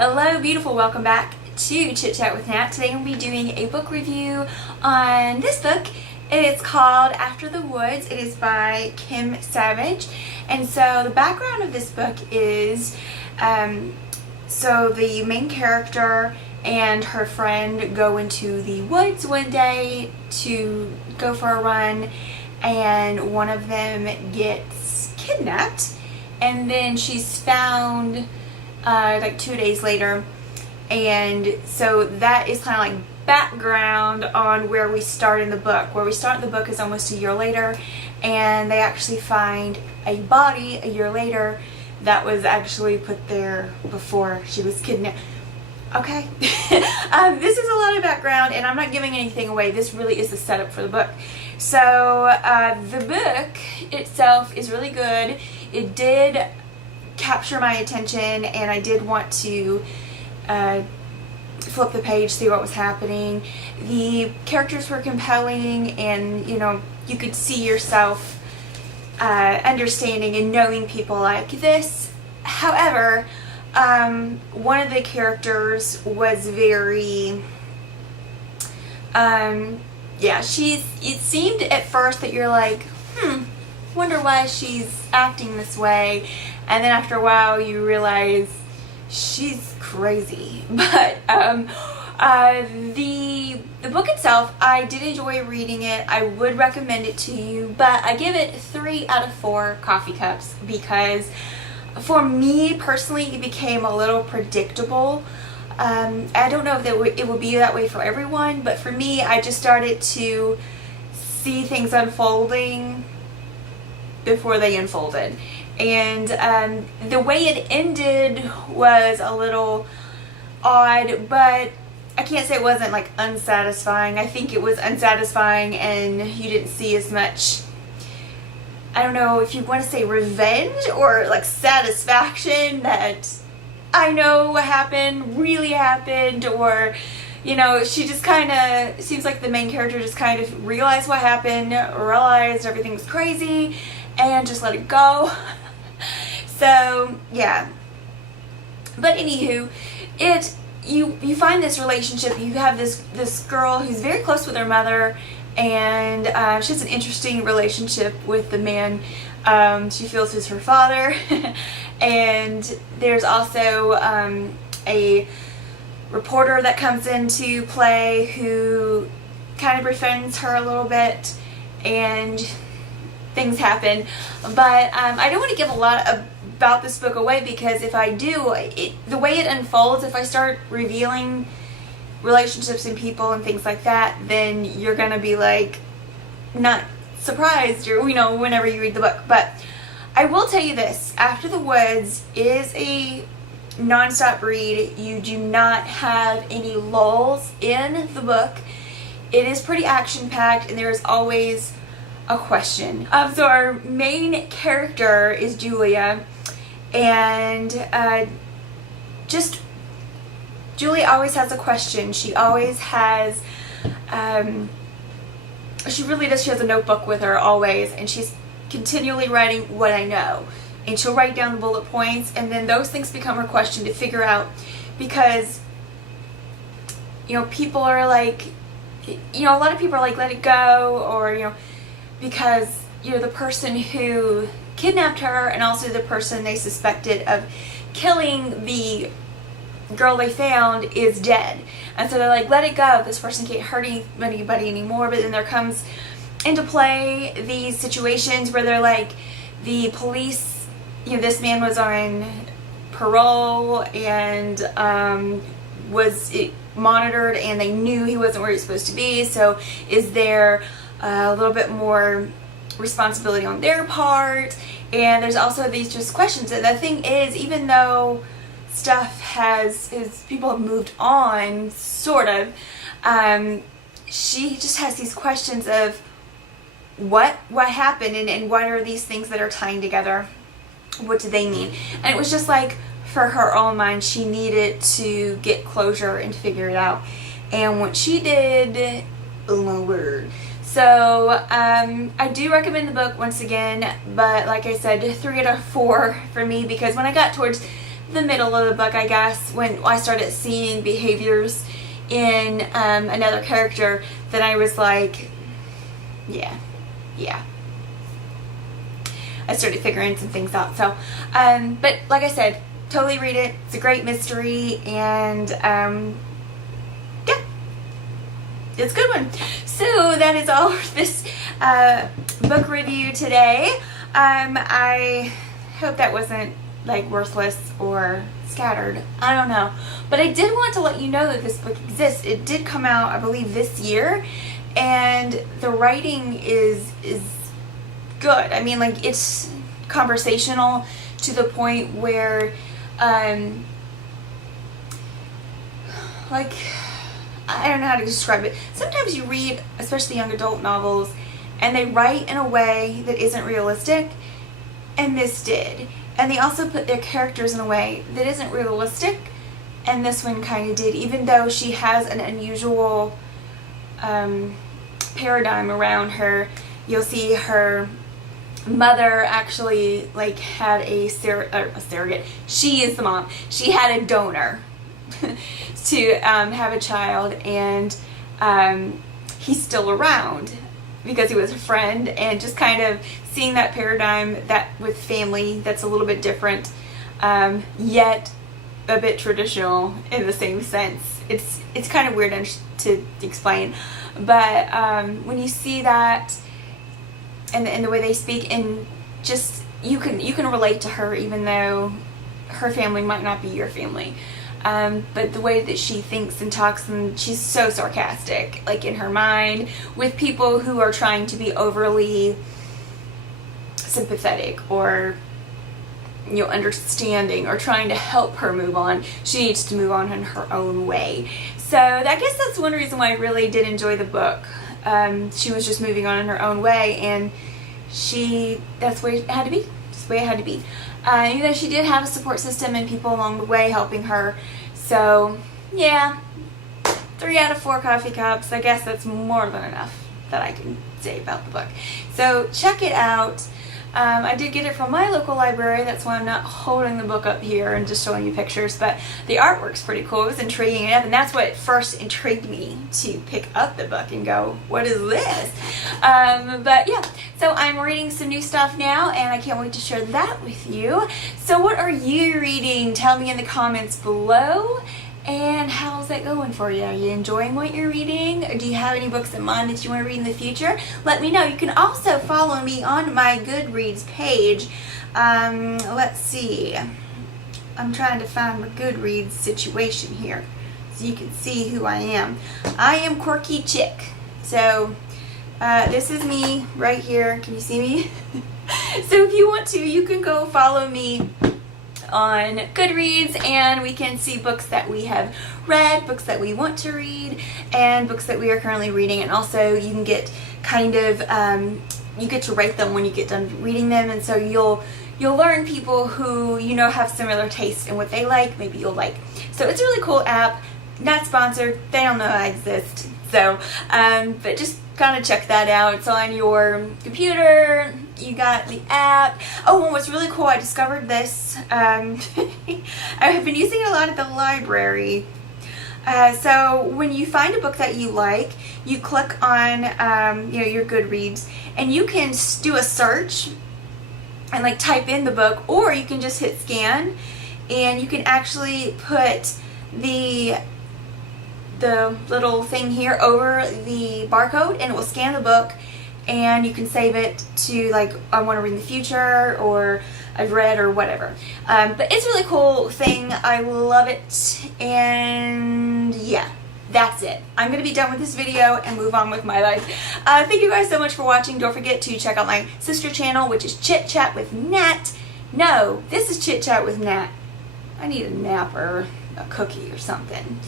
Hello beautiful, welcome back to Chit Chat with Nat. Today we'll be doing a book review on this book. It's called After the Woods. It is by Kim Savage. And so the background of this book is, so the main character and her friend go into the woods one day to go for a run, and one of them gets kidnapped, and then she's found like 2 days later. And so that is kind of like background on where we start in the book. Where we start in the book is almost a year later, and they actually find a body a year later that was actually put there before she was kidnapped. Okay. This is a lot of background, and I'm not giving anything away. This really is the setup for the book. So the book itself is really good. It did capture my attention, and I did want to flip the page, see what was happening. The characters were compelling, and you could see yourself understanding and knowing people like this. However, one of the characters was very it seemed at first that you're like, wonder why she's acting this way, and then after a while you realize she's crazy. But the book itself, I did enjoy reading it. I would recommend it to you, but I give it 3 out of 4 coffee cups because for me personally it became a little predictable. I don't know if it would be that way for everyone, but for me, I just started to see things unfolding before they unfolded. And the way it ended was a little odd, but I can't say it wasn't like unsatisfying. I think it was unsatisfying and you didn't see as much, I don't know if you want to say revenge or like satisfaction that I know what happened really happened, or she just kind of seems like the main character just kind of realized what happened, realized everything was crazy, and just let it go. So yeah, but anywho, you find this relationship. You have this girl who's very close with her mother, and she has an interesting relationship with the man she feels is her father. And there's also a reporter that comes into play who kind of befriends her a little bit, and things happen. But I don't want to give a lot about this book away, because if I do, the way it unfolds, if I start revealing relationships and people and things like that, then you're gonna be like not surprised, or whenever you read the book. But I will tell you this: After the Woods is a non-stop read. You do not have any lulls in the book. It is pretty action-packed, and there is always a question. So our main character is Julia, and Julia always has a question. She always has, she really does. She has a notebook with her always, and she's continually writing what I know. And she'll write down the bullet points, and then those things become her question to figure out, because people are like, a lot of people are like, let it go, or because the person who kidnapped her and also the person they suspected of killing the girl they found is dead, and so they're like, let it go, this person can't hurt anybody anymore. But then there comes into play these situations where they're like, the police, this man was on parole and was monitored, and they knew he wasn't where he was supposed to be. So is there a little bit more responsibility on their part? And there's also these just questions. And the thing is, even though stuff people have moved on, sort of, she just has these questions of what happened, and what are these things that are tying together? What do they mean? And it was just like, for her own mind, she needed to get closure and figure it out. And what she did, oh my word. So I do recommend the book once again, but like I said, 3 out of 4 for me, because when I got towards the middle of the book, I guess, when I started seeing behaviors in another character, then I was like, yeah. I started figuring some things out. So, but like I said, totally read it. It's a great mystery, and yeah, it's a good one. So that is all for this book review today. I hope that wasn't like worthless or scattered. I don't know. But I did want to let you know that this book exists. It did come out, I believe, this year, and the writing is good. I mean, like, it's conversational to the point where like, I don't know how to describe it. Sometimes you read, especially young adult novels, and they write in a way that isn't realistic, and this did. And they also put their characters in a way that isn't realistic, and this one kind of did, even though she has an unusual paradigm around her. You'll see her mother actually like had a surrogate. She is the mom. She had a donor to have a child, and he's still around because he was a friend, and just kind of seeing that paradigm that with family that's a little bit different, yet a bit traditional in the same sense. It's kind of weird to explain, but when you see that and the way they speak, and just you can relate to her even though her family might not be your family. But the way that she thinks and talks, and she's so sarcastic, like in her mind, with people who are trying to be overly sympathetic or, you know, understanding or trying to help her move on. She needs to move on in her own way. So I guess that's one reason why I really did enjoy the book. She was just moving on in her own way, and that's the way it had to be. Just the way it had to be. Even though she did have a support system and people along the way helping her. So, yeah, 3 out of 4 coffee cups. I guess that's more than enough that I can say about the book. So, check it out. I did get it from my local library. That's why I'm not holding the book up here and just showing you pictures. But the artwork's pretty cool. It was intriguing enough, and that's what first intrigued me to pick up the book and go, what is this? But yeah, so I'm reading some new stuff now, and I can't wait to share that with you. So what are you reading? Tell me in the comments below. And how's that going for you? Are you enjoying what you're reading? Or do you have any books in mind that you want to read in the future? Let me know. You can also follow me on my Goodreads page. Let's see. I'm trying to find my Goodreads situation here so you can see who I am. I am Quirky Chick. So this is me right here. Can you see me? So if you want to, you can go follow me on Goodreads, and we can see books that we have read, books that we want to read, and books that we are currently reading. And also you can get kind of you get to rate them when you get done reading them, and so you'll learn people who you know have similar tastes in what they like, maybe you'll like. So it's a really cool app. Not sponsored, they don't know I exist, so but just kind of check that out. It's on your computer. You got the app. Oh, and what's really cool, I discovered this. I have been using it a lot at the library. So when you find a book that you like, you click on your Goodreads, and you can do a search and like type in the book, or you can just hit scan, and you can actually put the little thing here over the barcode, and it will scan the book, and you can save it to like, I want to read in the future, or I've read, or whatever. But it's a really cool thing. I love it. And yeah, that's it. I'm going to be done with this video and move on with my life. Thank you guys so much for watching. Don't forget to check out my sister channel, which is Chit Chat with Nat. No, this is Chit Chat with Nat. I need a nap or a cookie or something.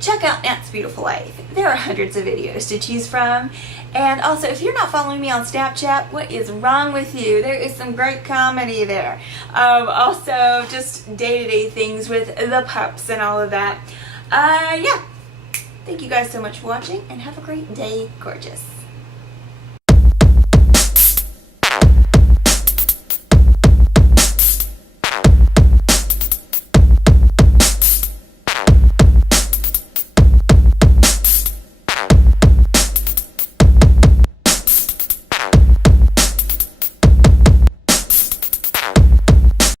Check out Nat's Beautiful Life. There are hundreds of videos to choose from. And also, if you're not following me on Snapchat, what is wrong with you? There is some great comedy there. Also, just day-to-day things with the pups and all of that. Yeah. Thank you guys so much for watching, and have a great day, gorgeous.